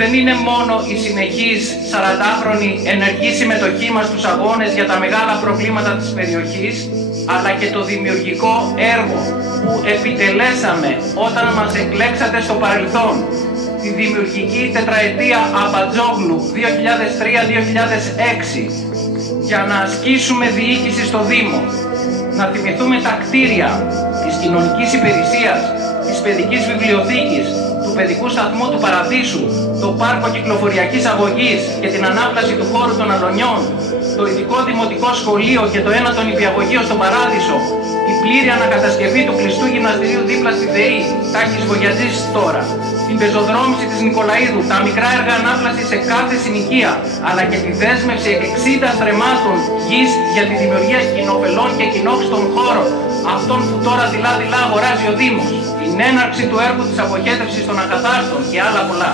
Δεν είναι μόνο η συνεχής 40χρονη ενεργή συμμετοχή μας στους αγώνες για τα μεγάλα προβλήματα της περιοχής, αλλά και το δημιουργικό έργο που επιτελέσαμε όταν μας εκλέξατε στο παρελθόν, τη δημιουργική τετραετία Αμπατζόγλου 2003-2006, για να ασκήσουμε διοίκηση στο Δήμο, να θυμηθούμε τα κτίρια της κοινωνικής υπηρεσίας, της παιδικής βιβλιοθήκης, του παιδικού σταθμού του Παραδείσου, το πάρκο κυκλοφοριακής αγωγής και την ανάπλαση του χώρου των Αλωνιών, το ειδικό δημοτικό σχολείο και το ένατο νηπιαγωγείο στον Παράδεισο, η πλήρη ανακατασκευή του κλειστού γυμναστηρίου δίπλα στη ΔΕΗ, Τάκης Βογιατζής τώρα, την πεζοδρόμηση της Νικολαΐδου, τα μικρά έργα ανάπλασης σε κάθε συνοικία, αλλά και τη δέσμευση 60 στρεμμάτων γης για τη δημιουργία κοινοφελών και κοινόχρηστων χώρων, αυτών που τώρα δειλά-δειλά αγοράζει ο Δήμος, την έναρξη του έργου της αποχέτευσης των ακαθάριστων και άλλα πολλά.